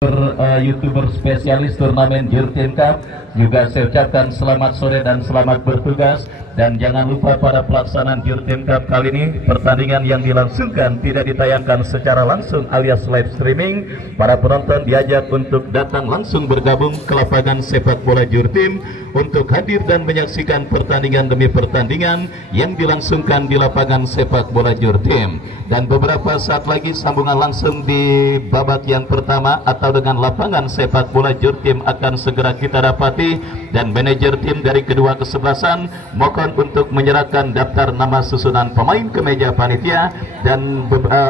YouTuber spesialis turnamen Jurtim Cup juga saya ucapkan selamat sore dan selamat bertugas. Dan jangan lupa pada pelaksanaan Jurtim Cup kali ini, pertandingan yang dilangsungkan tidak ditayangkan secara langsung alias live streaming. Para penonton diajak untuk datang langsung bergabung ke lapangan sepak bola Jurtim untuk hadir dan menyaksikan pertandingan demi pertandingan yang dilangsungkan di lapangan sepak bola Jurtim. Dan beberapa saat lagi sambungan langsung di babak yang pertama atau dengan lapangan sepak bola Jurtim akan segera kita dapati, dan manajer tim dari kedua kesebelasan mohon untuk menyerahkan daftar nama susunan pemain ke meja panitia dan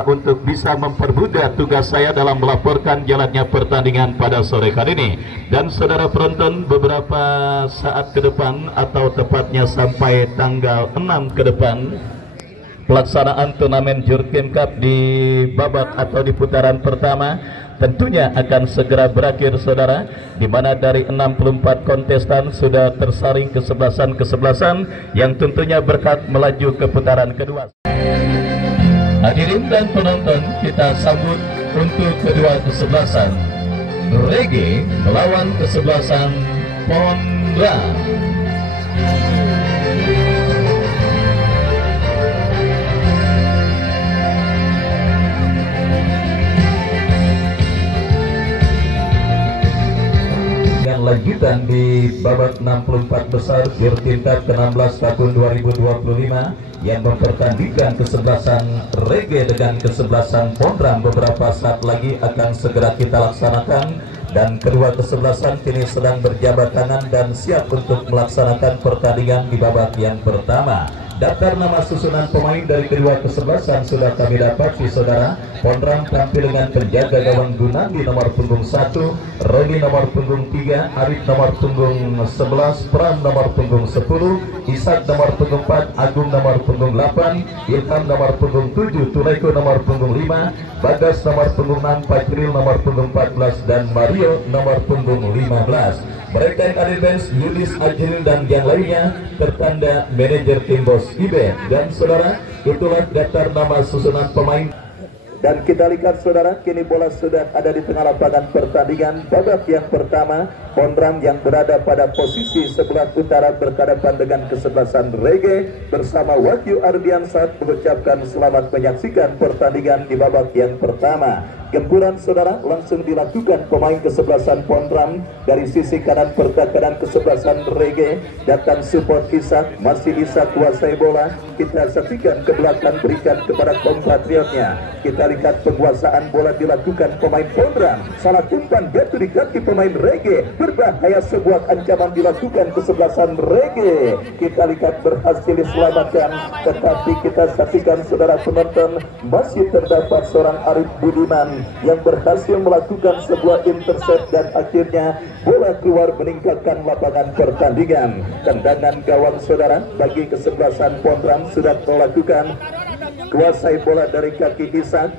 untuk bisa mempermudah tugas saya dalam melaporkan jalannya pertandingan pada sore kali ini. Dan saudara penonton, beberapa saat ke depan atau tepatnya sampai tanggal 6 ke depan, pelaksanaan turnamen Jurtim Cup di babak atau di putaran pertama tentunya akan segera berakhir, saudara, di mana dari 64 kontestan sudah tersaring kesebelasan yang tentunya berhak melaju ke putaran kedua. Hadirin dan penonton, kita sambut untuk kedua kesebelasan, Reggae melawan kesebelasan Pondra. Lanjutan di babak 64 besar Jurtim Cup ke-16 tahun 2025 yang mempertandingkan kesebelasan Reggae dengan kesebelasan Pondram beberapa saat lagi akan segera kita laksanakan, dan kedua kesebelasan kini sedang berjabat tangan dan siap untuk melaksanakan pertandingan di babak yang pertama. Daftar nama susunan pemain dari kedua kesebelasan sudah kami dapati, saudara. Pondram tampil dengan penjaga gawang Gunandi nomor punggung 1, Roni nomor punggung 3, Arif nomor punggung 11, Pram nomor punggung 10, Ishak nomor punggung 4, Agung nomor punggung 8, Ilham nomor punggung 7, Tuleko nomor punggung 5, Bagas nomor punggung 6, Fajril nomor punggung 14, dan Mario nomor punggung 15. Mereka yang ada bench Yudis, Ajil dan yang lainnya tertanda manajer tim Bos Ibe. Dan saudara, itulah daftar nama susunan pemain. Dan kita lihat, saudara, kini bola sudah ada di tengah lapangan pertandingan. Babak yang pertama, Pondram yang berada pada posisi sebelah utara berhadapan dengan kesebelasan Reggae bersama Wahyu Ardiansah mengucapkan selamat menyaksikan pertandingan di babak yang pertama. Gempuran, saudara, langsung dilakukan pemain kesebelasan Pondram. Dari sisi kanan pertahanan kesebelasan Reggae datang support Ishak, masih Ishak kuasai bola. Kita saksikan ke belakang, berikan kepada kompatriotnya. Kita lihat penguasaan bola dilakukan pemain Pondram. Salah umpan jatuh di kaki pemain Reggae. Berbahaya, sebuah ancaman dilakukan kesebelasan Reggae. Kita lihat berhasil diselamatkan, tetapi kita saksikan, saudara penonton, masih terdapat seorang Arif Budiman yang berhasil melakukan sebuah intercept dan akhirnya bola keluar meninggalkan lapangan pertandingan. Tendangan gawang, saudara, bagi kesebelasan Pondram sudah melakukan. Kuasai bola dari kaki Ishak.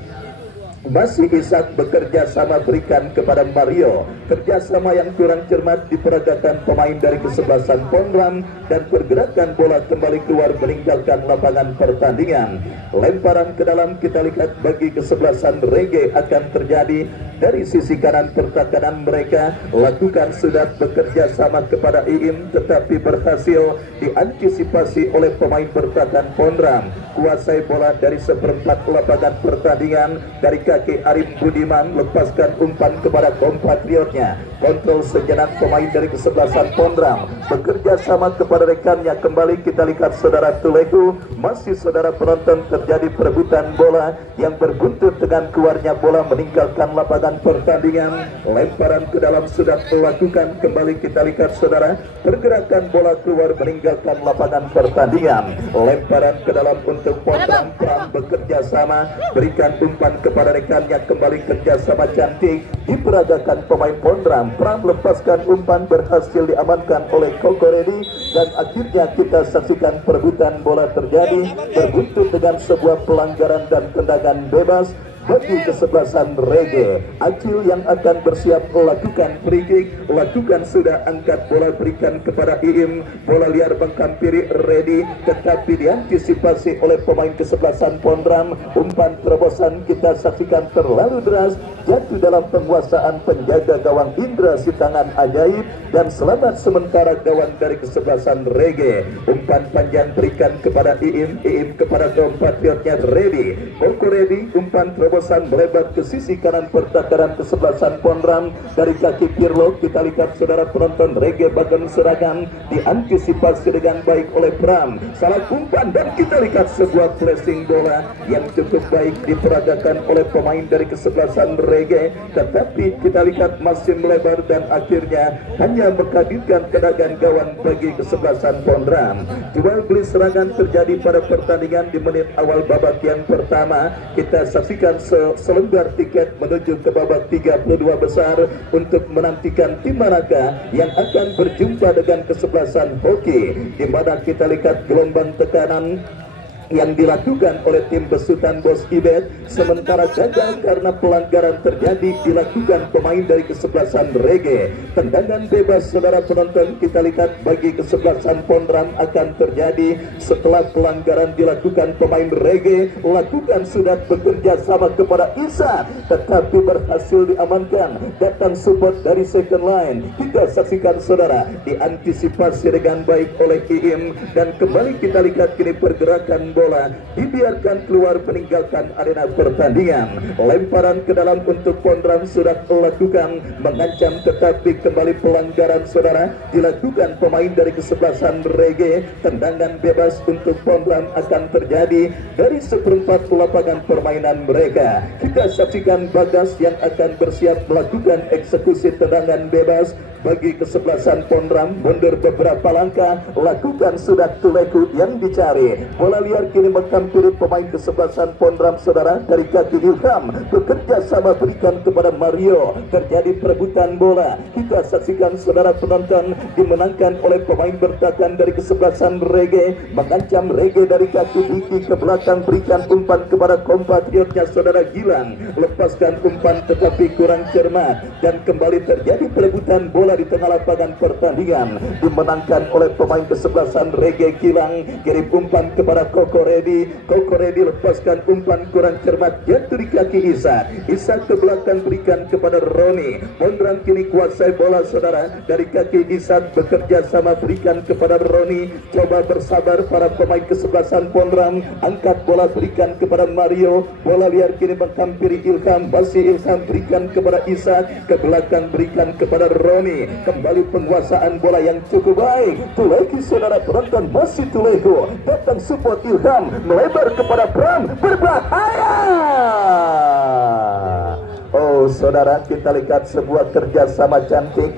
Masih Ishak bekerja sama berikan kepada Mario. Kerjasama yang kurang cermat diperagakan pemain dari kesebelasan Pondram, dan pergerakan bola kembali keluar meninggalkan lapangan pertandingan. Lemparan ke dalam kita lihat bagi kesebelasan Reggae akan terjadi. Dari sisi kanan pertahanan mereka lakukan sudah bekerja sama kepada Iim, tetapi berhasil diantisipasi oleh pemain pertahanan Pondram. Kuasai bola dari seperempat lapangan pertandingan dari kaki Arif Budiman, lepaskan umpan kepada kompatriotnya. Kontrol sejenak pemain dari kesebelasan Pondram, bekerja sama kepada rekannya. Kembali kita lihat, saudara Tuleku, masih saudara penonton, terjadi perebutan bola yang berbuntut dengan keluarnya bola meninggalkan lapangan pertandingan. Lemparan ke dalam sudah dilakukan. Kembali kita lihat, saudara, pergerakan bola keluar meninggalkan lapangan pertandingan. Lemparan ke dalam untuk Pondram. Pram bekerja sama berikan umpan kepada rekannya. Kembali kerjasama cantik diperagakan pemain Pondram. Pram lepaskan umpan, berhasil diamankan oleh Kokoredi, dan akhirnya kita saksikan perebutan bola terjadi berbuntut dengan sebuah pelanggaran dan tendangan bebas bagi kesebelasan Reggae. Acil yang akan bersiap melakukan free kick, lakukan sudah angkat bola berikan kepada Iim, bola liar menghampiri ready, tetapi diantisipasi oleh pemain kesebelasan Pondram. Umpan terobosan kita saksikan terlalu deras, jatuh dalam penguasaan penjaga gawang Indra Sitangan Ajaib, dan selamat sementara gawang dari kesebelasan Rege. Umpan panjang berikan kepada Iim kepada kompatriotnya Ready. Koko Ready, umpan terobosan melebar ke sisi kanan pertakaran kesebelasan Pondram dari kaki Pirlo. Kita lihat saudara penonton, Rege bagan serangan diantisipasi dengan baik oleh Pram. Salah umpan dan kita lihat sebuah flashing bola yang cukup baik diperagakan oleh pemain dari kesebelasan Rege, tetapi kita lihat masih melebar dan akhirnya hanya menghadirkan kedagan gawang bagi kesebelasan Pondram. Jual beli serangan terjadi pada pertandingan di menit awal babak yang pertama. Kita saksikan selembar tiket menuju ke babak 32 besar untuk menantikan tim manakah yang akan berjumpa dengan kesebelasan Hoki, di mana kita lihat gelombang tekanan yang dilakukan oleh tim besutan Bos Ibet, sementara gagal karena pelanggaran terjadi dilakukan pemain dari kesebelasan Rege. Tendangan bebas saudara penonton kita lihat bagi kesebelasan Pondram akan terjadi setelah pelanggaran dilakukan pemain Rege. Lakukan sudah bekerja sama kepada Isa, tetapi berhasil diamankan. Datang support dari second line, kita saksikan saudara, diantisipasi dengan baik oleh Iim, dan kembali kita lihat kini pergerakan bola dibiarkan keluar meninggalkan arena pertandingan. Lemparan ke dalam untuk Pondram sudah dilakukan, mengancam, tetapi kembali pelanggaran saudara dilakukan pemain dari kesebelasan Rege. Tendangan bebas untuk Pondram akan terjadi dari seperempat lapangan permainan mereka. Kita saksikan Bagas yang akan bersiap melakukan eksekusi tendangan bebas bagi kesebelasan Pondram. Mundur beberapa langkah, lakukan sudah Tuleku yang dicari. Bola liar kini menghampiri pemain kesebelasan Pondram saudara dari kaki Ilham, bekerja sama berikan kepada Mario. Terjadi perebutan bola, kita saksikan saudara penonton, dimenangkan oleh pemain bertahan dari kesebelasan Rege. Mengancam Rege dari kaki Diki ke belakang, berikan umpan kepada kompatriotnya saudara Gilang, lepaskan umpan tetapi kurang cermat, dan kembali terjadi perebutan bola di tengah lapangan pertandingan. Dimenangkan oleh pemain kesebelasan Rege. Gilang kirim umpan kepada Koko Ready. Koko Ready lepaskan umpan kurang cermat, jatuh di kaki Isa. Isa ke belakang berikan kepada Roni. Pondram kini kuasai bola saudara dari kaki Isa, bekerja sama berikan kepada Roni. Coba bersabar para pemain kesebelasan Pondram, angkat bola berikan kepada Mario. Bola liar kini menghampiri Ilham, masih Ilham berikan kepada Isa, ke belakang berikan kepada Roni. Kembali penguasaan bola yang cukup baik. Tuleki saudara penonton, masih Tuleku. Datang support Ilham, melebar kepada Pram, berbahaya. Oh saudara, kita lihat sebuah kerjasama cantik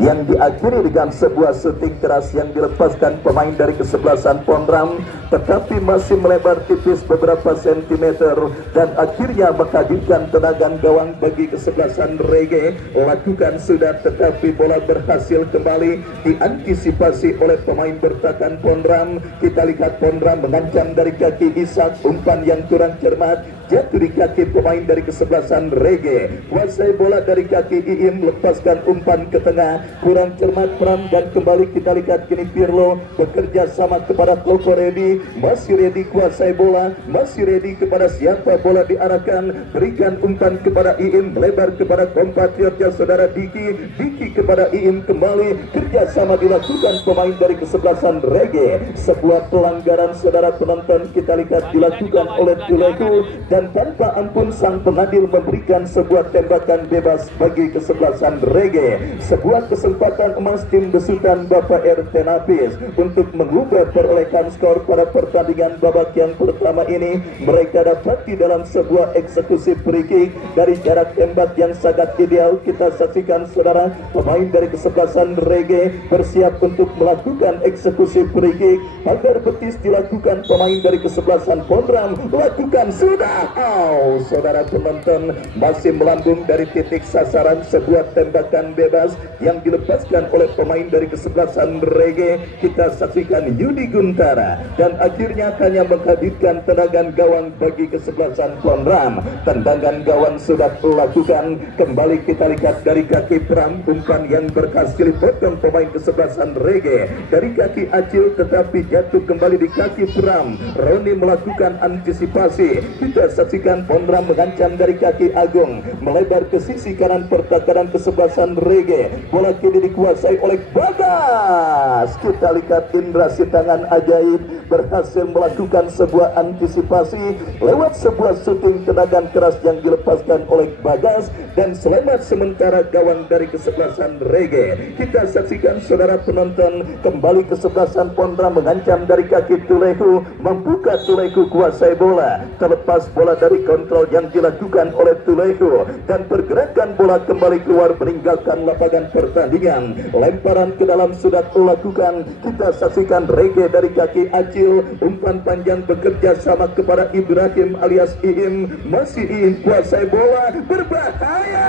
yang diakhiri dengan sebuah shooting keras yang dilepaskan pemain dari kesebelasan Pondram, tetapi masih melebar tipis beberapa sentimeter dan akhirnya menghadirkan tendangan gawang bagi kesebelasan Rege. Lakukan sudah, tetapi bola berhasil kembali diantisipasi oleh pemain bertahan Pondram. Kita lihat Pondram mengancam dari kaki Ishak, umpan yang kurang cermat, jatuh di kaki pemain dari kesebelasan Rege. Kuasai bola dari kaki Iim, lepaskan umpan ke tengah, kurang cermat Pram, dan kembali kita lihat kini Pirlo bekerja sama kepada Koko Ready. Masih Ready kuasai bola, masih Ready kepada siapa bola diarahkan, berikan umpan kepada Iim, melebar kepada kompatriotnya saudara Diki. Diki kepada Iim, kembali kerjasama dilakukan pemain dari kesebelasan Rege. Sebuah pelanggaran saudara penonton kita lihat dilakukan oleh Tuleku, dan tanpa ampun sang pengadil memberikan sebuah tembakan bebas bagi kesebelasan Rege. Sebuah kesempatan emas tim besutan Bapak RT Nafis untuk mengubah perolehan skor pada pertandingan babak yang pertama ini. Mereka dapati dalam sebuah eksekusi free kick dari jarak tembak yang sangat ideal. Kita saksikan saudara, pemain dari kesebelasan Rege bersiap untuk melakukan eksekusi free kick. Pagar betis dilakukan pemain dari kesebelasan Pondram, lakukan sudah. Oh, saudara penonton, masih melambung dari titik sasaran sebuah tembakan bebas yang dilepaskan oleh pemain dari kesebelasan Rege. Kita saksikan Yudi Guntara, dan akhirnya hanya menghadirkan tendangan gawang bagi kesebelasan Ponram. Tendangan gawang sudah dilakukan, kembali kita lihat dari kaki Pram, umpan yang berhasil dipotong pemain kesebelasan Rege dari kaki Acil tetapi jatuh kembali di kaki Pram. Roni melakukan antisipasi, kita saksikan Ponram mengancam dari kaki Agung, melebar ke sisi kanan pertahanan kesebelasan Rege. Bola kini dikuasai oleh Bagas. Kita lihat Indra Sitangan ajaib berhasil melakukan sebuah antisipasi lewat sebuah syuting tendangan keras yang dilepaskan oleh Bagas dan selamat sementara gawang dari kesebelasan Rege. Kita saksikan saudara penonton, kembali kesebelasan Ponram mengancam dari kaki Tulehu, membuka Tulehu kuasai bola, terlepas bola dari kontrol yang dilakukan oleh Tulehu dan pergerakan bola kembali keluar meninggalkan lapangan pertandingan. Lemparan ke dalam sudah dilakukan, kita saksikan Rege dari kaki Acil, umpan panjang bekerja sama kepada Ibrahim alias Iim, masih Iim kuasai bola, berbahaya.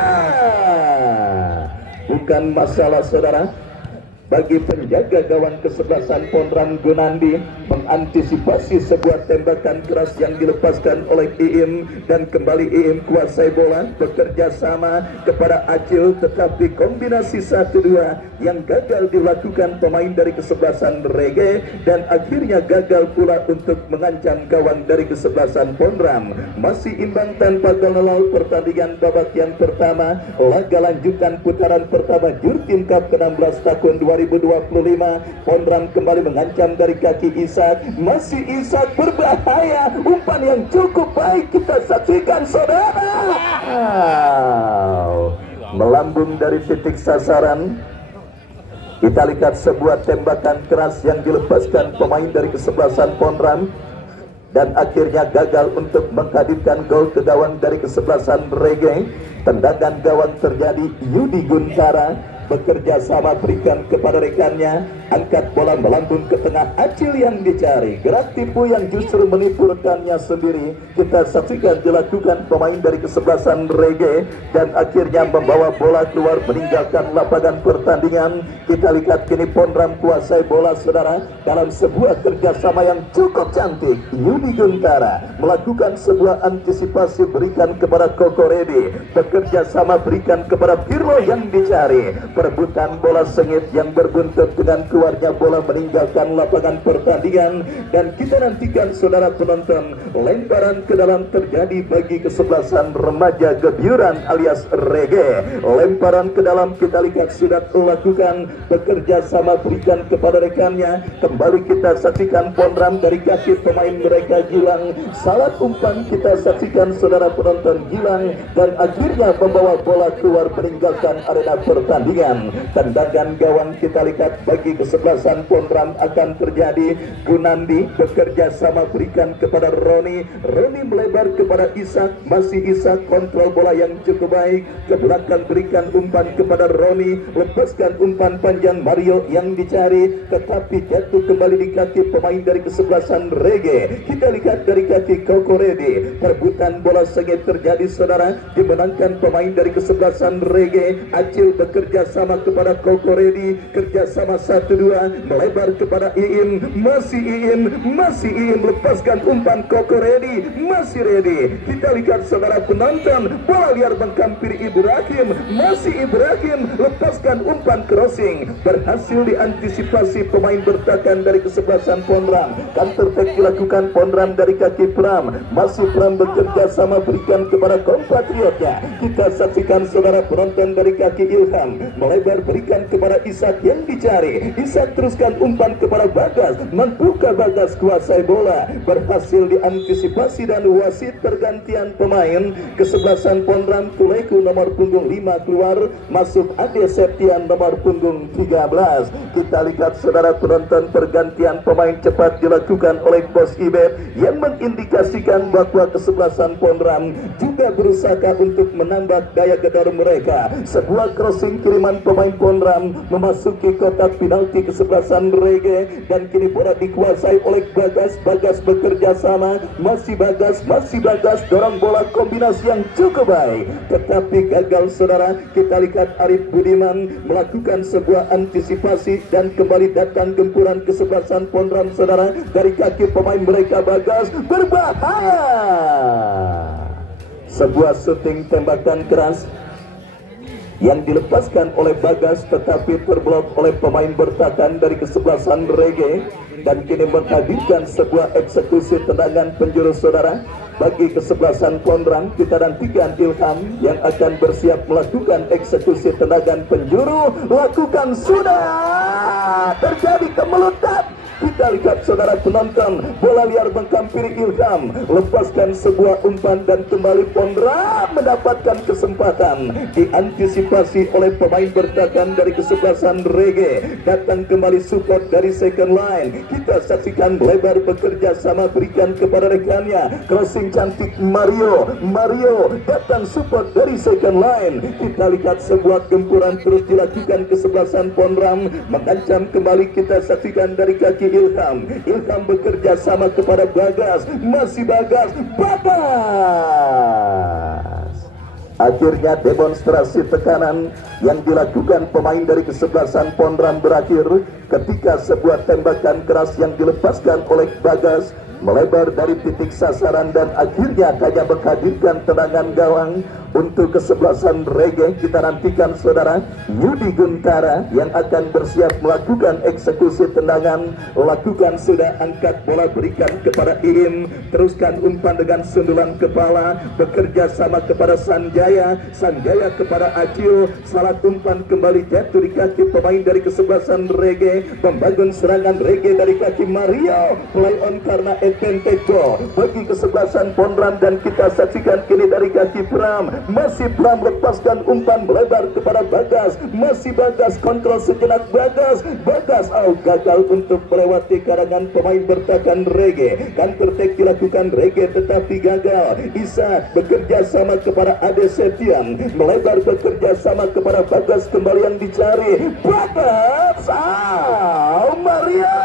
Bukan masalah saudara bagi penjaga gawang kesebelasan Ponram Gunandi mengantisipasi sebuah tembakan keras yang dilepaskan oleh Iim dan kembali Iim kuasai bola, bekerja sama kepada Acil tetapi kombinasi 1-2 yang gagal dilakukan pemain dari kesebelasan Rege dan akhirnya gagal pula untuk mengancam gawang dari kesebelasan Ponram. Masih imbang tanpa gol pertandingan babak yang pertama, laga lanjutan putaran pertama Jurtin Cup ke-16 tahun 2025. Ponram kembali mengancam dari kaki Ishak, masih Ishak berbahaya, umpan yang cukup baik kita saksikan saudara. Melambung dari titik sasaran, kita lihat sebuah tembakan keras yang dilepaskan pemain dari kesebelasan Ponram dan akhirnya gagal untuk menghadirkan gol ke gawang dari kesebelasan Rege. Tendangan gawang terjadi, Yudi Guntara bekerja sama berikan kepada rekannya, angkat bola melambung ke tengah, Acil yang dicari, gerak tipu yang justru menipu rekannya sendiri. Kita saksikan dilakukan pemain dari kesebelasan Rege dan akhirnya membawa bola keluar meninggalkan lapangan pertandingan. Kita lihat kini Ponram kuasai bola saudara dalam sebuah kerjasama yang cukup cantik. Yudi Guntara melakukan sebuah antisipasi, berikan kepada Kokoredi, bekerja sama berikan kepada Pirlo yang dicari. Perebutan bola sengit yang berbuntut dengan keluarnya bola meninggalkan lapangan pertandingan dan kita nantikan saudara penonton, lemparan ke dalam terjadi bagi kesebelasan remaja Gebyuran alias Rege. Lemparan ke dalam kita lihat sudah dilakukan, bekerja sama berikan kepada rekannya, kembali kita saksikan Ponram dari kaki pemain mereka Gilang, salah umpan kita saksikan saudara penonton Gilang dan akhirnya membawa bola keluar meninggalkan arena pertandingan. Tendangan gawang kita lihat bagi kesebelasan Ponram akan terjadi. Gunandi bekerja sama berikan kepada Roni, Roni melebar kepada Ishak, masih Ishak kontrol bola yang cukup baik, ke belakang berikan umpan kepada Roni, lepaskan umpan panjang Mario yang dicari tetapi jatuh kembali di kaki pemain dari kesebelasan Rege. Kita lihat dari kaki Kokoredi, perebutan bola sengit terjadi saudara, dimenangkan pemain dari kesebelasan Rege. Acil bekerja sama kepada Kokoredi, kerjasama 1-2 melebar kepada Iim, masih Iim lepaskan umpan Kokoredi, masih ready. Kita lihat saudara penonton, bola liar menghampiri Ibrahim, masih Ibrahim lepaskan umpan crossing, berhasil diantisipasi pemain bertahan dari kesebelasan Ponram. Counter attack dilakukan Ponram dari kaki Pram, masih Pram bekerja sama berikan kepada kompatriotnya. Kita saksikan saudara penonton dari kaki Ilham, melebar berikan kepada Ishak yang dicari, Ishak teruskan umpan kepada Bagas, membuka Bagas kuasai bola, berhasil diantisipasi dan wasit pergantian pemain. Kesebelasan Ponram Tuleku nomor punggung 5 keluar, masuk Ade Septian nomor punggung 13. Kita lihat saudara penonton, pergantian pemain cepat dilakukan oleh Bos Ibet yang mengindikasikan bahwa kesebelasan Ponram juga juga berusaha untuk menambah daya gedor mereka. Sebuah crossing kiriman pemain Ponram memasuki kotak penalti kesebelasan Rege, dan kini bola dikuasai oleh Bagas. Bagas bekerja sama, masih Bagas dorong bola, kombinasi yang cukup baik tetapi gagal saudara. Kita lihat Arif Budiman melakukan sebuah antisipasi dan kembali datang gempuran kesebelasan Ponram saudara dari kaki pemain mereka. Bagas berbahaya, sebuah shooting tembakan keras yang dilepaskan oleh Bagas tetapi terblok oleh pemain bertahan dari kesebelasan Rege, dan kini menghadirkan sebuah eksekusi tendangan penjuru saudara bagi kesebelasan Ponram. Kita nantikan Ilham yang akan bersiap melakukan eksekusi tendangan penjuru. Lakukan, sudah terjadi kemelutan. Kita lihat saudara penonton, bola liar menghampiri Ilham, lepaskan sebuah umpan dan kembali Ponram mendapatkan kesempatan. Diantisipasi oleh pemain bertahan dari kesebelasan Rege, datang kembali support dari second line. Kita saksikan lebar bekerja sama, berikan kepada rekannya, crossing cantik Mario datang support dari second line. Kita lihat sebuah gempuran terus dilakukan kesebelasan Ponram, mengancam kembali. Kita saksikan dari kaki Ilham bekerja sama kepada Bagas, masih Bagas. Akhirnya demonstrasi tekanan yang dilakukan pemain dari kesebelasan Ponram berakhir ketika sebuah tembakan keras yang dilepaskan oleh Bagas melebar dari titik sasaran dan akhirnya hanya menghadirkan tendangan gawang untuk kesebelasan Rege. Kita nantikan saudara Yudi Guntara yang akan bersiap melakukan eksekusi tendangan. Lakukan, sudah angkat bola, berikan kepada Iim, teruskan umpan dengan sundulan kepala, bekerja sama kepada Sanjaya kepada Acil, salah umpan kembali jatuh di kaki pemain dari kesebelasan Rege. Membangun serangan Rege dari kaki Mario, play on karena Penteko bagi kesebelasan Ponram, dan kita saksikan kini dari kaki Pram, masih Pram lepaskan umpan melebar kepada Bagas, masih Bagas kontrol sejenak. Bagas gagal untuk melewati karangan pemain bertahan Rege. Counter attack dilakukan Rege tetapi gagal. Isa bekerja sama kepada Ade Setian, melebar bekerja sama kepada Bagas, kembali yang dicari Bagas. Mario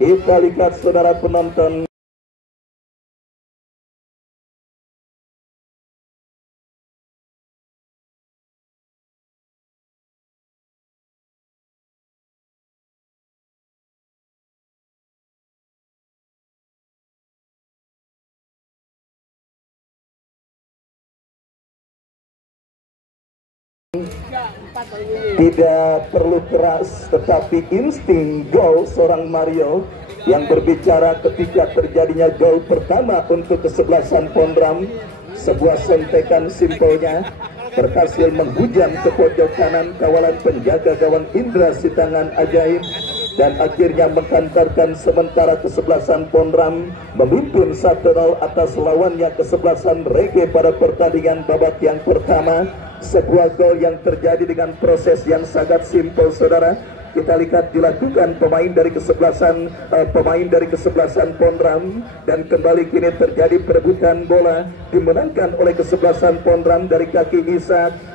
kita lihat saudara penonton. Tidak perlu keras tetapi insting gol seorang Mario yang berbicara ketika terjadinya gol pertama untuk kesebelasan Ponram. Sebuah sentekan simpelnya berhasil menghujam ke pojok kanan kawalan penjaga gawang Indra Sitangan Ajaib, dan akhirnya menghantarkan sementara kesebelasan Ponram memimpin 1-0 atas lawannya kesebelasan Rege pada pertandingan babak yang pertama. Sebuah gol yang terjadi dengan proses yang sangat simpel saudara. Kita lihat dilakukan pemain dari kesebelasan Ponram, dan kembali kini terjadi perebutan bola dimenangkan oleh kesebelasan Ponram dari kaki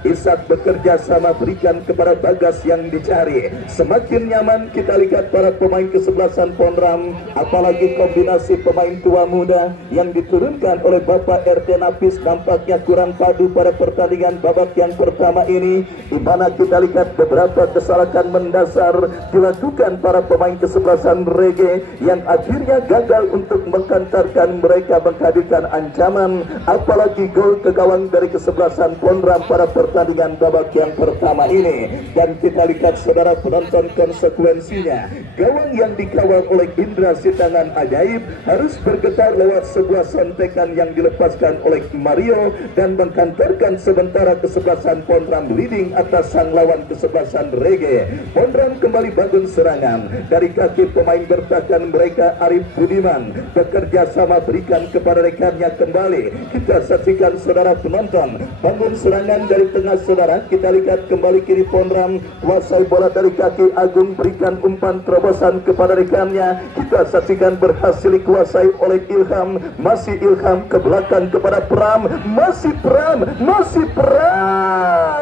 Ishak bekerja sama, berikan kepada Bagas yang dicari. Semakin nyaman kita lihat para pemain kesebelasan Ponram, apalagi kombinasi pemain tua muda yang diturunkan oleh Bapak RT Nafis nampaknya kurang padu pada pertandingan babak yang pertama ini, di mana kita lihat beberapa kesalahan mendasar dilakukan para pemain kesebelasan Rege yang akhirnya gagal untuk menghantarkan mereka, menghadirkan ancaman apalagi gol ke gawang dari kesebelasan Ponram pada pertandingan babak yang pertama ini. Dan kita lihat saudara penonton konsekuensinya, gawang yang dikawal oleh Indra Sitangan Ajaib harus bergetar lewat sebuah sontekan yang dilepaskan oleh Mario dan menghantarkan sementara kesebelasan Ponram leading atas sang lawan kesebelasan Rege. Ponram datang kembali bangun serangan dari kaki pemain bertahan mereka. Arif Budiman bekerja sama berikan kepada rekannya kembali. Kita saksikan saudara penonton, bangun serangan dari tengah saudara. Kita lihat kembali kiri Pondram, kuasai bola dari kaki Agung, berikan umpan terobosan kepada rekannya. Kita saksikan berhasil dikuasai oleh Ilham. Masih Ilham ke belakang kepada Pram, masih Pram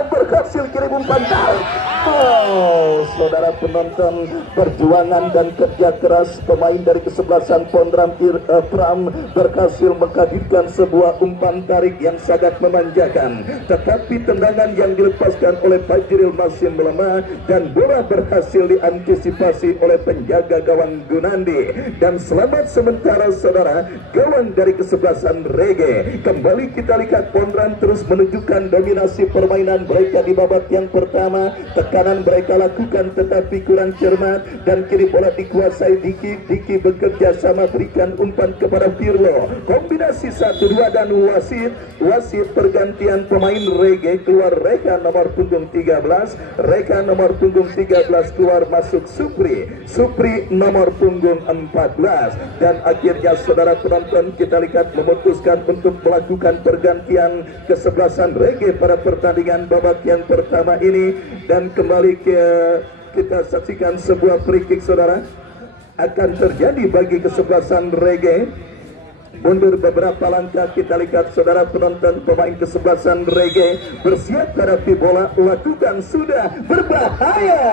berhasil kirim umpan. Oh, saudara penonton, perjuangan dan kerja keras pemain dari kesebelasan Pondram Pram berhasil menghadirkan sebuah umpan tarik yang sangat memanjakan, tetapi tendangan yang dilepaskan oleh Fajril masih melemah dan bola berhasil diantisipasi oleh penjaga gawang Gunandi. Dan selamat sementara saudara, gawang dari kesebelasan Rege. Kembali kita lihat Pondram terus menunjukkan dominasi permainan mereka di babak yang pertama. Tekanan mereka lakukan tetapi kurang cermat, dan kiri bola dikuasai Diki bekerja sama berikan umpan kepada Firlo. Kombinasi 1-2 dan wasit pergantian pemain Rege. Keluar Reka nomor punggung 13, Reka nomor punggung 13 keluar, masuk Supri nomor punggung 14. Dan akhirnya saudara penonton, kita lihat memutuskan untuk melakukan pergantian kesebelasan Rege pada pertandingan babak yang pertama ini. Dan kembali kita saksikan sebuah free kick saudara akan terjadi bagi kesebelasan Rege. Mundur beberapa langkah, kita lihat saudara penonton, pemain kesebelasan Rege bersiap hadapi bola, lakukan sudah berbahaya.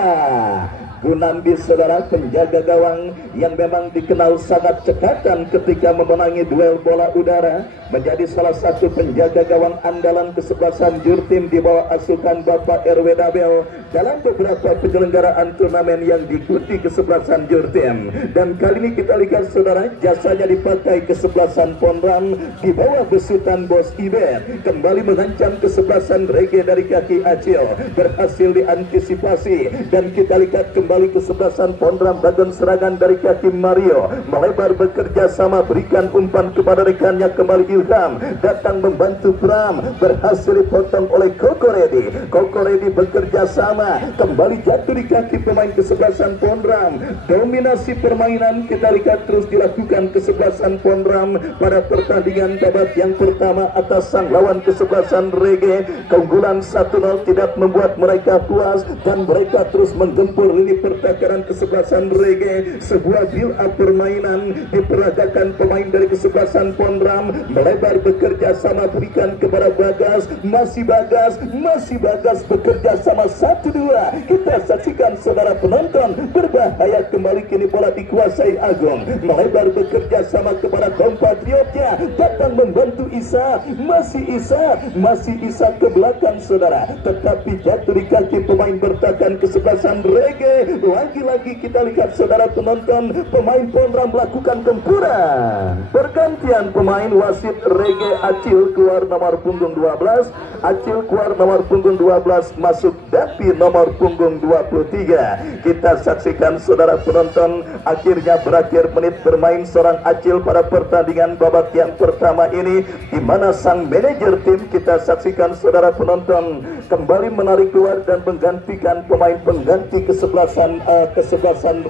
Gunandi saudara, penjaga gawang yang memang dikenal sangat cekatan ketika memenangi duel bola udara, menjadi salah satu penjaga gawang andalan kesebelasan Jurtim di bawah asuhan Bapak RW Dabel dalam beberapa penyelenggaraan turnamen yang diikuti kesebelasan Jurtim. Dan kali ini kita lihat saudara, jasanya dipakai kesebelasan Pondram di bawah besutan Bos Iber, kembali mengancam kesebelasan Rege dari kaki Acil, berhasil diantisipasi. Dan kita lihat kembali kesebelasan Pondram, badan serangan dari kaki Mario, melebar bekerja sama berikan umpan kepada rekannya. Kembali Ilham datang membantu Pram, berhasil dipotong oleh Kokoredi bekerja sama, kembali jatuh di kaki pemain kesebelasan Pondram. Dominasi permainan kita lihat terus dilakukan kesebelasan Pondram pada pertandingan babak yang pertama atas sang lawan kesebelasan Rege. Keunggulan 1-0 tidak membuat mereka puas dan mereka terus menggempur lini pertahanan kesebelasan Rege. Sebuah build up permainan diperagakan pemain dari kesebelasan Pondram, melebar bekerja sama berikan kepada Bagas, masih Bagas bekerja sama 1-2. Kita saksikan saudara penonton, berbahaya kembali, kini bola dikuasai Agung, melebar bekerja sama kepada kompatriotnya, datang membantu Isa, masih Isa ke belakang saudara, tetapi jatuh di kaki pemain bertahan kesebelasan Rege. Lagi-lagi kita lihat saudara penonton, pemain Pondram melakukan gempuran. Pergantian pemain, wasit Rege Acil keluar nomor punggung 12, Acil keluar nomor punggung 12, masuk Dapi nomor punggung 23. Kita saksikan saudara penonton, akhirnya berakhir menit bermain seorang Acil pada pertandingan babak yang pertama ini, di mana sang manajer tim, kita saksikan saudara penonton, kembali menarik keluar dan menggantikan pemain pengganti kesebelasan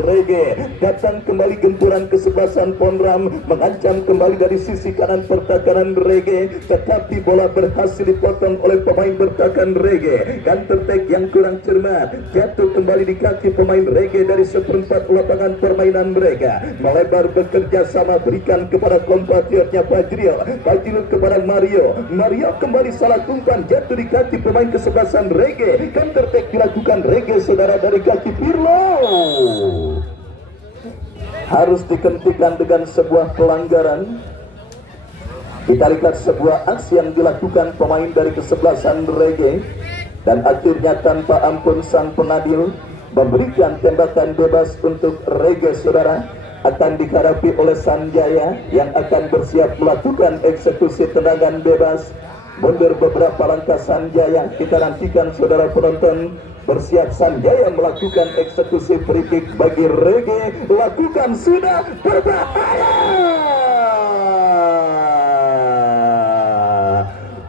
Rege. Datang kembali gempuran kesebelasan Pondram, mengancam kembali dari sisi kanan pertahanan Rege, tetapi bola berhasil dipotong oleh pemain bertahan Rege. Counter-attack yang kurang cermat, jatuh kembali di kaki pemain Rege dari seperempat lapangan permainan mereka, melebar bekerja sama berikan kepada kompatriotnya Fajril kepada Mario kembali salah umpan, jatuh di kaki pemain kesebelasan Rege. Counter-attack dilakukan Rege saudara dari kaki Pirlo, harus dihentikan dengan sebuah pelanggaran. Kita lihat sebuah aksi yang dilakukan pemain dari kesebelasan Rege, dan akhirnya tanpa ampun sang penadil memberikan tembakan bebas untuk Rege saudara. Akan dihadapi oleh Sanjaya yang akan bersiap melakukan eksekusi tendangan bebas. Mundur beberapa langkah Sanjaya, kita nantikan saudara penonton, bersiap Sanjaya melakukan eksekusi free kick bagi Rege, lakukan sudah berbahaya.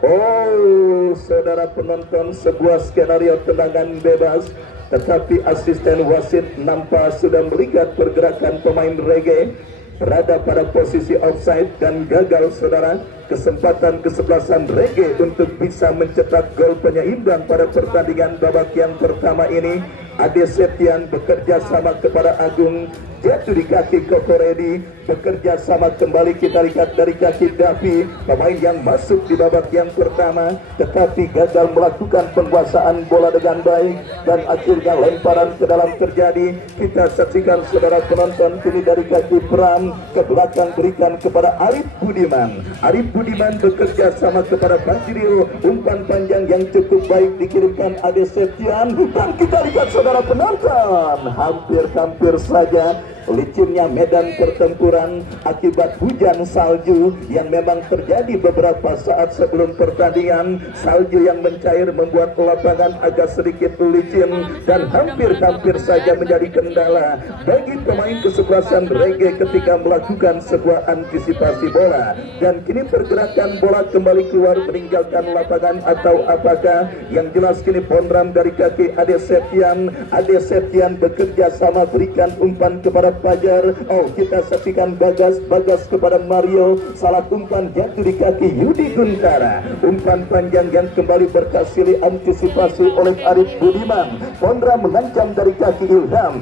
Oh saudara saudara penonton, sebuah skenario tendangan bebas, tetapi asisten wasit nampak sudah melihat pergerakan pemain Reggae berada pada posisi offside dan gagal saudara. Kesempatan kesebelasan Reggae untuk bisa mencetak gol penyeimbang pada pertandingan babak yang pertama ini. Ade Septian bekerja sama kepada Agung, jatuh di kaki Kokoredi, bekerja sama kembali kita lihat dari kaki Davi, pemain yang masuk di babak yang pertama tetapi gagal melakukan penguasaan bola dengan baik dan akhirnya lemparan ke dalam terjadi. Kita saksikan saudara penonton, kini dari kaki Pram ke belakang berikan kepada Arif Budiman. Arif Budiman bekerja sama kepada Fajril, umpan panjang yang cukup baik dikirimkan Ade Septian, dan kita lihat saudara penonton, hampir saja licinnya medan pertempuran akibat hujan salju yang memang terjadi beberapa saat sebelum pertandingan. Salju yang mencair membuat lapangan agak sedikit licin dan hampir saja menjadi kendala bagi pemain kesebelasan Reggae ketika melakukan sebuah antisipasi bola. Dan kini pergerakan bola kembali keluar meninggalkan lapangan atau apakah? Yang jelas kini Pondram dari kaki Ade Septian. Ade Septian bekerja sama berikan umpan kepada Fajar. Oh, kita saksikan Bagas kepada Mario, salah umpan jatuh di kaki Yudi Guntara. Umpan panjang yang kembali berhasil diantisipasi oleh Arif Budiman. Pondra mengancam dari kaki Ilham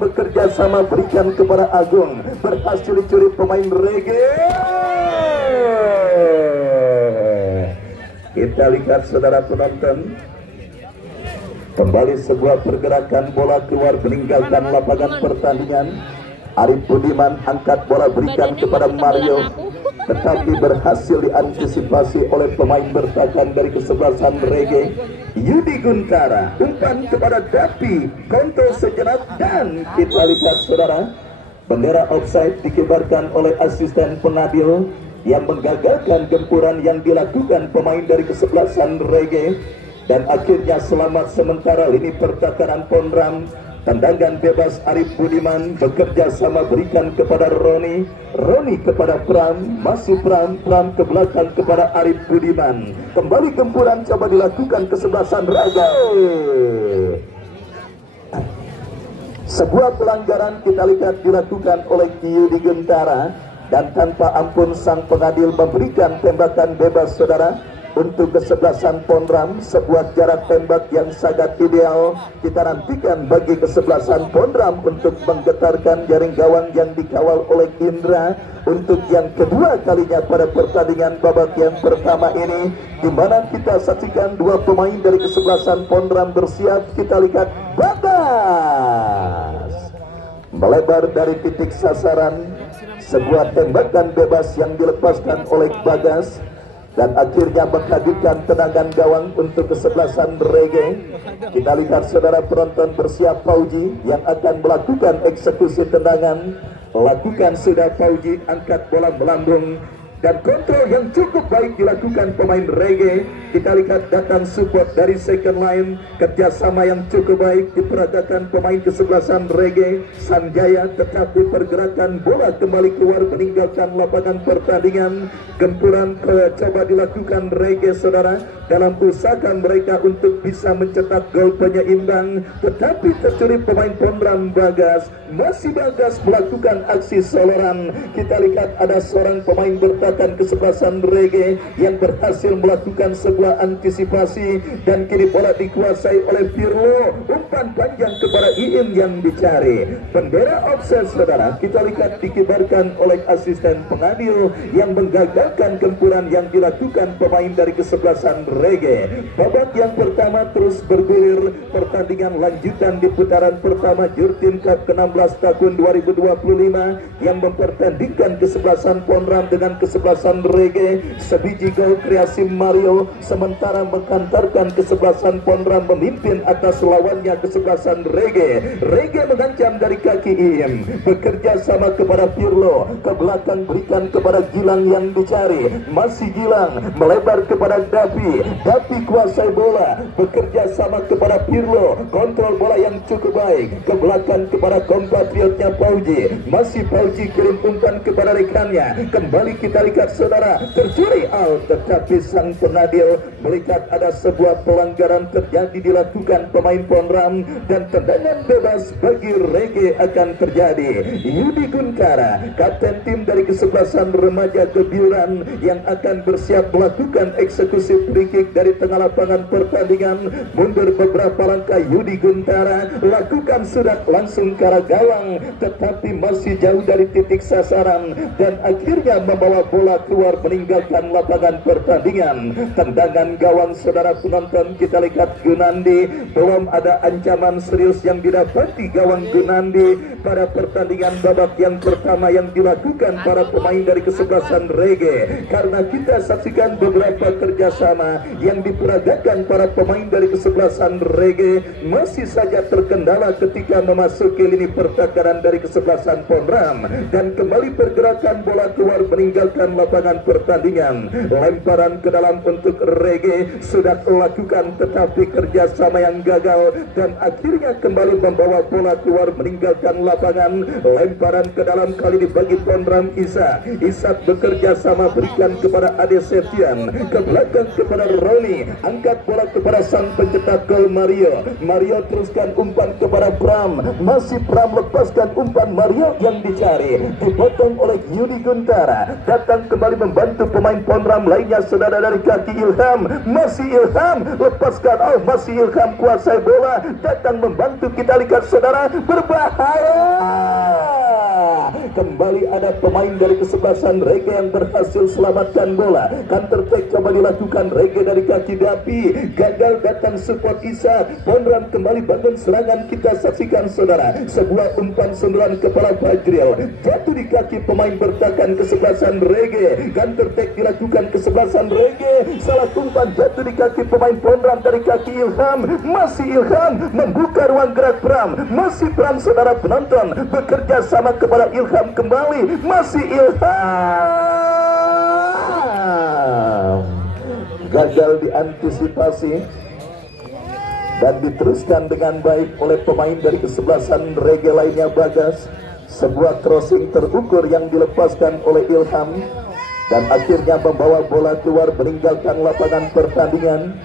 bekerja sama berikan kepada Agung, berhasil dicuri pemain Reggae. Kita lihat saudara penonton, kembali sebuah pergerakan bola keluar meninggalkan lapangan pertandingan. Arif Budiman angkat bola berikan kepada Mario, tetapi berhasil diantisipasi oleh pemain bertahan dari kesebelasan Reggae. Yudi Guntara, umpan kepada Dapi, kontrol sejenak dan kita lihat saudara, bendera offside dikibarkan oleh asisten pengadil yang menggagalkan gempuran yang dilakukan pemain dari kesebelasan Reggae. Dan akhirnya selamat sementara lini pertahanan Pondram. Tendangan bebas Arif Budiman bekerja sama berikan kepada Roni kepada Pram, masuk Pram ke belakang kepada Arif Budiman. Kembali gempuran coba dilakukan kesebelasan Reggae. Sebuah pelanggaran kita lihat dilakukan oleh Yudi Guntara, dan tanpa ampun sang pengadil memberikan tembakan bebas saudara untuk kesebelasan Pondram. Sebuah jarak tembak yang sangat ideal kita nantikan bagi kesebelasan Pondram untuk menggetarkan jaring gawang yang dikawal oleh Indra untuk yang kedua kalinya pada pertandingan babak yang pertama ini, di mana kita saksikan dua pemain dari kesebelasan Pondram bersiap. Kita lihat Bagas melebar dari titik sasaran, sebuah tembakan bebas yang dilepaskan oleh Bagas dan akhirnya menghadirkan tendangan gawang untuk kesebelasan Reggae. Kita lihat saudara penonton, bersiap Fauji yang akan melakukan eksekusi tendangan. Lakukan sudah Fauji, angkat bola melambung dan kontrol yang cukup baik dilakukan pemain Reggae. Kita lihat datang support dari second line, kerjasama yang cukup baik diperagakan pemain kesebelasan Reggae Sanjaya, tetapi pergerakan bola kembali keluar meninggalkan lapangan pertandingan. Gempuran coba dilakukan Reggae saudara dalam usahakan mereka untuk bisa mencetak gol penyeimbang, tetapi tercuri pemain Pondram Bagas. Masih Bagas melakukan aksi soloran. Kita lihat ada seorang pemain bertahan kesebelasan Reggae yang berhasil melakukan sebuah antisipasi dan kini bola dikuasai oleh Firlo. Umpan panjang kepada Iin yang dicari. Bendera offside saudara kita lihat dikibarkan oleh asisten pengadil yang menggagalkan gempuran yang dilakukan pemain dari kesebelasan Reggae. Babak yang pertama terus bergulir. Pertandingan lanjutan di putaran pertama Jurtin Cup ke-16 tahun 2025 yang mempertandingkan kesebelasan Pondram dengan kesebelasan Reggae. Sebiji gol kreasi Mario sementara menghantarkan kesebelasan Pondram memimpin atas lawannya kesebelasan Reggae. Reggae mengancam dari kaki Iim, bekerja sama kepada Pirlo, ke belakang berikan kepada Gilang yang dicari. Masih Gilang melebar kepada Davi kuasai bola, bekerja sama kepada Pirlo, kontrol bola yang cukup baik, ke belakang kepada kompatriotnya Fauji. Masih Fauji kirim umpan kepada rekannya. Kembali kita lihat saudara, tercuri out, tetapi sang penadil melihat ada sebuah pelanggaran terjadi dilakukan pemain Ponram dan tendangan bebas bagi Rege akan terjadi. Yudi Guntara, kapten tim dari kesebelasan remaja Kebiuran yang akan bersiap melakukan eksekusi free kick dari tengah lapangan pertandingan, mundur beberapa langkah. Yudi Guntara lakukan sudah langsung ke arah gawang, tetapi masih jauh dari titik sasaran dan akhirnya membawa bola keluar meninggalkan lapangan pertandingan. Tendangan gawang saudara penonton, kita lihat Gunandi, belum ada ancaman serius yang didapati gawang Gunandi pada pertandingan babak yang pertama yang dilakukan para pemain dari kesebelasan Rege, karena kita saksikan beberapa kerjasama yang diperagakan para pemain dari kesebelasan Rege masih saja terkendala ketika memasuki lini pertakaran dari kesebelasan Ponram dan kembali pergerakan bola keluar meninggalkan lapangan pertandingan. Lemparan ke dalam untuk Rege sudah lakukan, tetapi kerjasama yang gagal dan akhirnya kembali membawa bola keluar meninggalkan lapangan. Lemparan ke dalam kali dibagi Ponram. Isak bekerja sama berikan kepada Ade Septian, ke belakang kepada Roni, angkat bola kepada sang pencetak gol Mario. Mario teruskan umpan kepada Pram, masih Pram lepaskan umpan Mario yang dicari, dipotong oleh Yudi Guntara. Datang kembali membantu pemain Ponram lainnya saudara dari kaki Ilham, masih Ilham lepaskan, masih Ilham kuasai bola, datang membantu. Kita lihat saudara, berbahaya. Kembali ada pemain dari kesebelasan Rege yang berhasil selamatkan bola. Counter attack coba dilakukan Rege dari kaki Dapi, gagal, datang support Isa. Ponram kembali bangun serangan. Kita saksikan saudara, sebuah umpan sundulan kepala Fajril jatuh di kaki pemain bertahan kesebelasan Rege. Counter attack dilakukan kesebelasan Rege, salah umpan jatuh di kaki pemain Ponram dari kaki Ilham, masih Ilham membuka ruang gerak Pram, masih Pram saudara penonton bekerja sama kepada Ilham kembali, masih Ilham gagal diantisipasi dan diteruskan dengan baik oleh pemain dari kesebelasan Rege lainnya. Bagas, sebuah crossing terukur yang dilepaskan oleh Ilham dan akhirnya membawa bola keluar meninggalkan lapangan pertandingan.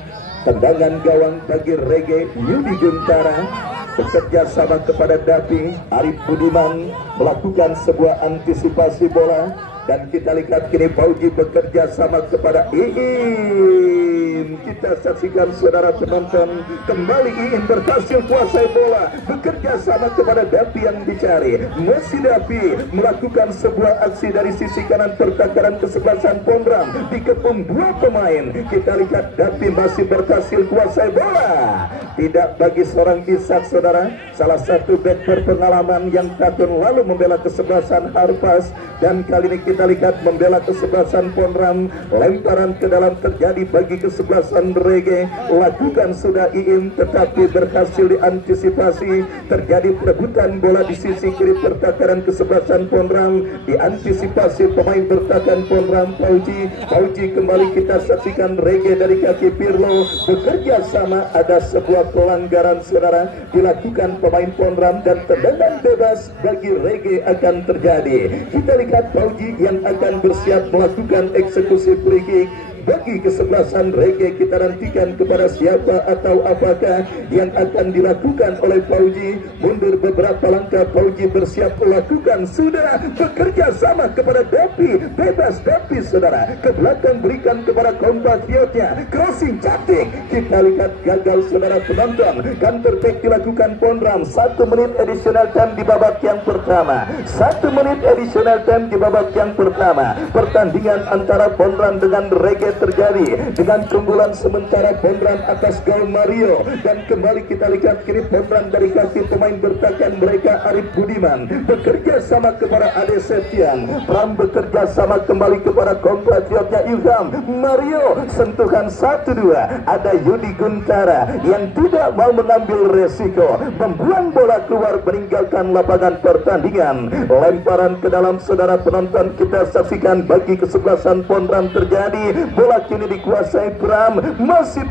Tendangan gawang bagi Rege. Yudi Guntara bekerja sama kepada Dapi. Arif Budiman melakukan sebuah antisipasi bola dan kita lihat kini Fauji bekerja sama kepada Iin. Kita saksikan saudara penonton, kembali Iin berhasil kuasai bola, bekerja sama kepada Dapi yang dicari. Masih Dapi melakukan sebuah aksi dari sisi kanan pertakaran kesebelasan Ponram, dikepung dua pemain. Kita lihat Dapi masih berhasil kuasai bola, tidak bagi seorang Isak saudara, salah satu bek berpengalaman yang tahun lalu membela kesebelasan Harpas dan kali ini kita lihat membela kesebelasan Ponram. Lemparan ke dalam terjadi bagi kesebelasan Rege, lakukan sudah Iin tetapi berhasil diantisipasi. Terjadi perebutan bola di sisi kiri pertakaran kesebelasan Ponram, diantisipasi pemain bertahan Ponram. Fauji kembali kita saksikan Rege dari kaki Pirlo bekerja sama. Ada sebuah pelanggaran saudara dilakukan pemain Ponram dan tendangan bebas bagi Rege akan terjadi. Kita lihat Fauji yang akan bersiap melakukan eksekusi free kick bagi kesebelasan Rege. Kita nantikan kepada siapa atau apakah yang akan dilakukan oleh Fauji. Mundur beberapa langkah, Fauji bersiap melakukan, sudah bekerja sama kepada Dapi, bebas Dapi saudara, ke belakang berikan kepada kompatriotnya, crossing cantik. Kita lihat gagal saudara penonton. Counter attack dilakukan Ponram. 1 menit additional time di babak yang pertama. 1 menit additional time di babak yang pertama. Pertandingan antara Ponram dengan Rege terjadi dengan keunggulan sementara Ponram atas gol Mario dan kembali kita lihat kini Ponram dari kaki pemain bertahan mereka. Arif Budiman bekerja sama kepada Ade Septian, Pram bekerja sama kembali kepada kompatriotnya Ilham. Mario sentuhan 1-2, ada Yudi Guntara yang tidak mau mengambil resiko, membuang bola keluar meninggalkan lapangan pertandingan. Lemparan ke dalam saudara penonton, kita saksikan bagi kesebelasan Ponram terjadi. bola kini dikuasai Pram, masih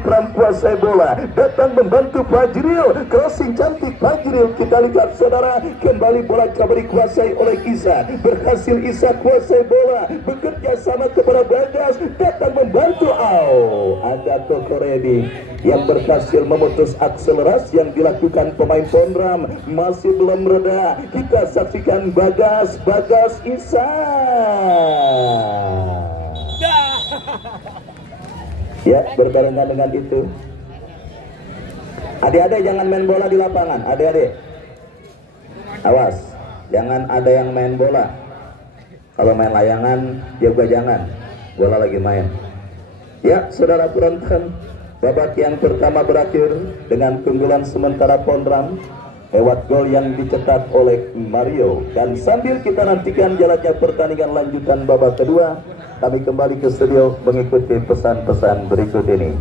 Pram kuasai bola, datang membantu Fajril, crossing cantik Fajril, kita lihat saudara, kembali bola coba dikuasai oleh Isa, berhasil Isa kuasai bola, bekerja sama kepada Bagas, datang membantu, ada Kokoredi yang berhasil memutus akselerasi yang dilakukan pemain Pondram, masih belum reda, kita saksikan Bagas Isa. Ya, berbarengan dengan itu, adik-adik jangan main bola di lapangan, adik-adik awas, jangan ada yang main bola. Kalau main layangan juga jangan, bola lagi main. Ya, saudara penonton, babak yang pertama berakhir dengan keunggulan sementara Pondram lewat gol yang dicetak oleh Mario. Dan sambil kita nantikan jalannya pertandingan lanjutan babak kedua, kami kembali ke studio mengikuti pesan-pesan berikut ini.